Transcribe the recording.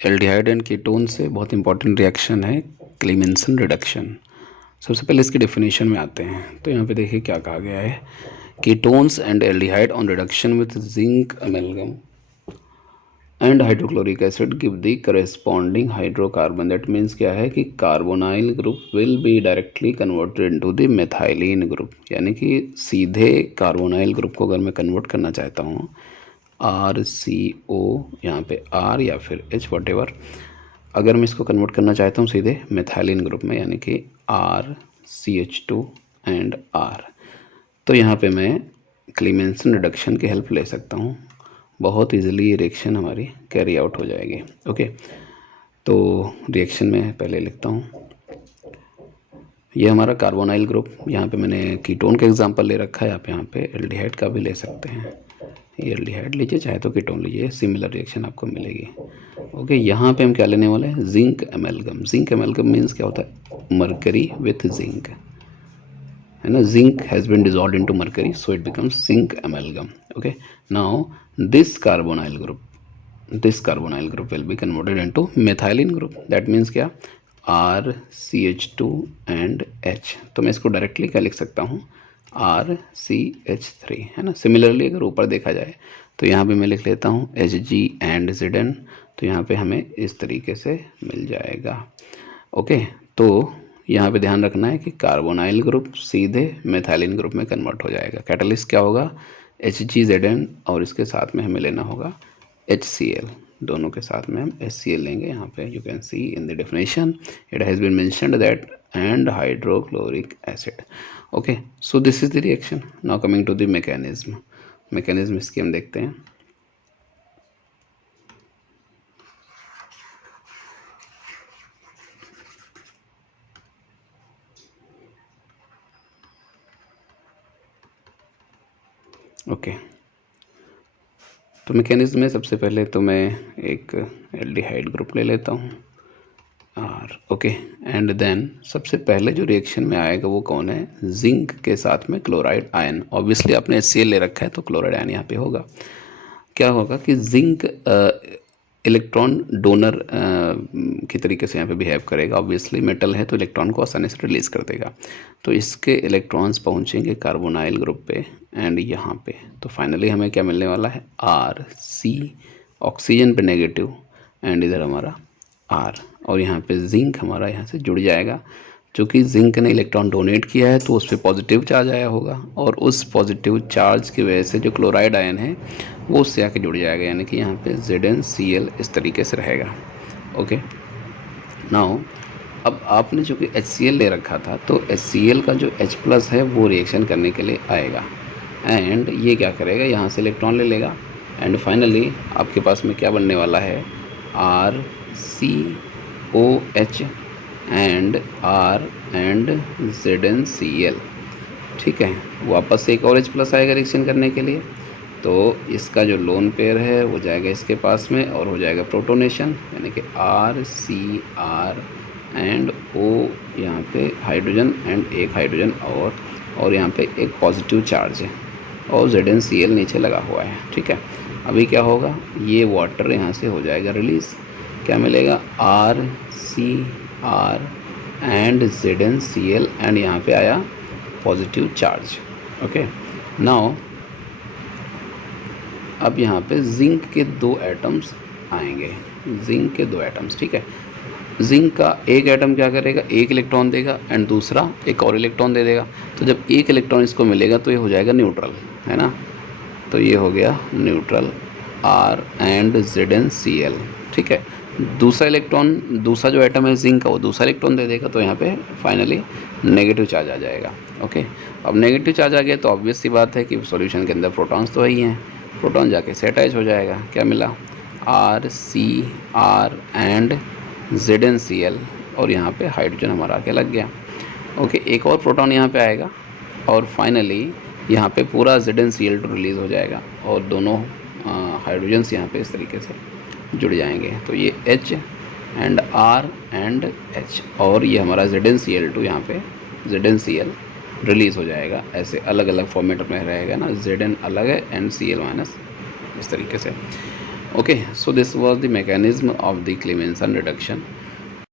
Aldehyde and ketone से बहुत important reaction है क्लीमेंसन रिडक्शन। सबसे पहले इसकी डेफिनेशन में आते हैं। तो यहाँ पे देखिए क्या कहा गया है, ketones and aldehyde on reduction with zinc amalgam and hydrochloric acid give the corresponding hydrocarbon. That means क्या है कि carbonyl group will be directly converted into the methylene group, यानी कि सीधे कार्बोनाइल ग्रुप को अगर मैं कन्वर्ट करना चाहता हूँ RCO, यहाँ पे R या फिर H वट एवर, अगर मैं इसको कन्वर्ट करना चाहता हूँ सीधे मेथाइलिन ग्रुप में यानी कि RCH2 एंड R, तो यहाँ पे मैं क्लीमेंसन रिडक्शन की हेल्प ले सकता हूँ। बहुत इजीली रिएक्शन हमारी कैरी आउट हो जाएगी। ओके, तो रिएक्शन में पहले लिखता हूँ, ये हमारा कार्बोनाइल ग्रुप, यहाँ पे मैंने कीटोन का एग्जांपल ले रखा है, आप यहाँ पे एल्डिहाइड का भी ले सकते हैं। ये एल्डिहाइड लीजिए चाहे तो कीटोन लीजिए, सिमिलर रिएक्शन आपको मिलेगी। ओके, यहाँ पे हम क्या लेने वाले हैं, zinc amalgam. Zinc amalgam means क्या होता है, मरकरी विथ जिंक, है ना। Zinc has been dissolved into mercury, so it becomes zinc amalgam. Okay, now this carbonyl group will be converted into methylene group. That means क्या, RCH2 and H। तो मैं इसको directly क्या लिख सकता हूँ, RCH3, है ना। सिमिलरली अगर ऊपर देखा जाए तो यहाँ पे मैं लिख लेता हूँ Hg एंड Zn, तो यहाँ पे हमें इस तरीके से मिल जाएगा। ओके, तो यहाँ पे ध्यान रखना है कि कार्बोनाइल ग्रुप सीधे मेथाइलिन ग्रुप में कन्वर्ट हो जाएगा। कैटलिस्ट क्या होगा, HgZn, और इसके साथ में हमें लेना होगा HCl। दोनों के साथ में हम HCl लेंगे। यहाँ पे you can see in the definition it has been mentioned that and hydrochloric acid. Okay, so this is the reaction. Now coming to the mechanism इसकी हम देखते हैं। ओके, तो मैकेनिज्म में सबसे पहले तो मैं एक एल्डिहाइड ग्रुप ले लेता हूँ R। ओके, एंड देन सबसे पहले जो रिएक्शन में आएगा वो कौन है, जिंक के साथ में क्लोराइड आयन। ऑब्वियसली आपने HCl ले रखा है तो क्लोराइड आयन यहाँ पे होगा। क्या होगा कि जिंक इलेक्ट्रॉन डोनर की तरीके से यहाँ पे बिहेव करेगा। ऑब्वियसली मेटल है तो इलेक्ट्रॉन को आसानी से रिलीज कर देगा, तो इसके इलेक्ट्रॉन्स पहुँचेंगे कार्बोनाइल ग्रुप पे एंड यहाँ पे। तो फाइनली हमें क्या मिलने वाला है, RC, ऑक्सीजन पे नेगेटिव, एंड इधर हमारा R, और यहाँ पे जिंक हमारा यहाँ से जुड़ जाएगा। चूँकि जिंक ने इलेक्ट्रॉन डोनेट किया है तो उस पर पॉजिटिव चार्ज आया होगा, और उस पॉजिटिव चार्ज की वजह से जो क्लोराइड आयन है वो उससे आके जुड़ जाएगा, यानी कि यहाँ पे ZnCl इस तरीके से रहेगा। ओके, नाउ अब आपने चूँकि HCl ले रखा था तो HCl का जो H+ है वो रिएक्शन करने के लिए आएगा, एंड ये क्या करेगा, यहाँ से इलेक्ट्रॉन ले लेगा, एंड फाइनली आपके पास में क्या बनने वाला है, RCOH and R and ZnCl। ठीक है, वापस से एक और H+ आएगा रिएक्शन करने के लिए, तो इसका जो लोन पेयर है वो जाएगा इसके पास में और हो जाएगा प्रोटोनेशन, यानी कि RCr एंड O, यहाँ पे हाइड्रोजन एंड एक हाइड्रोजन और यहाँ पे एक पॉजिटिव चार्ज है, और ZnCl नीचे लगा हुआ है। ठीक है, अभी क्या होगा, ये वाटर यहाँ से हो जाएगा रिलीज़, क्या मिलेगा, RCr एंड ZnCl, एंड यहाँ पे आया पॉजिटिव चार्ज। ओके, नाउ अब यहाँ पे जिंक के 2 एटम्स आएंगे, जिंक के 2 एटम्स। ठीक है, जिंक का एक एटम क्या करेगा, एक इलेक्ट्रॉन देगा एंड दूसरा एक और इलेक्ट्रॉन दे देगा। तो जब एक इलेक्ट्रॉन इसको मिलेगा तो ये हो जाएगा न्यूट्रल, है ना। तो ये हो गया न्यूट्रल, R एंड ZnCl। ठीक है, दूसरा इलेक्ट्रॉन, दूसरा जो एटम है जिंक का, वो दूसरा इलेक्ट्रॉन दे देगा, तो यहाँ पे फाइनली नेगेटिव चार्ज आ जाएगा। ओके, अब नेगेटिव चार्ज आ गया तो ऑब्वियस सी बात है कि सॉल्यूशन के अंदर प्रोटॉन्स तो ही हैं, प्रोटॉन जाके से अटैच हो जाएगा। क्या मिला, RCr एंड ZnCl, और यहाँ पे हाइड्रोजन हमारा आके लग गया। ओके, एक और प्रोटॉन यहाँ पे आएगा और फाइनली यहाँ पे पूरा ZnCl रिलीज़ हो जाएगा, और दोनों हाइड्रोजन्स यहाँ पे इस तरीके से जुड़ जाएंगे। तो ये H and R and H, और ये हमारा ZnCl2 यहाँ पे ZnCl रिलीज़ हो जाएगा। ऐसे अलग अलग फॉर्मेट में रहेगा ना, Zn अलग है एंड Cl- इस तरीके से। Okay, so this was the mechanism of the Clemmensen reduction.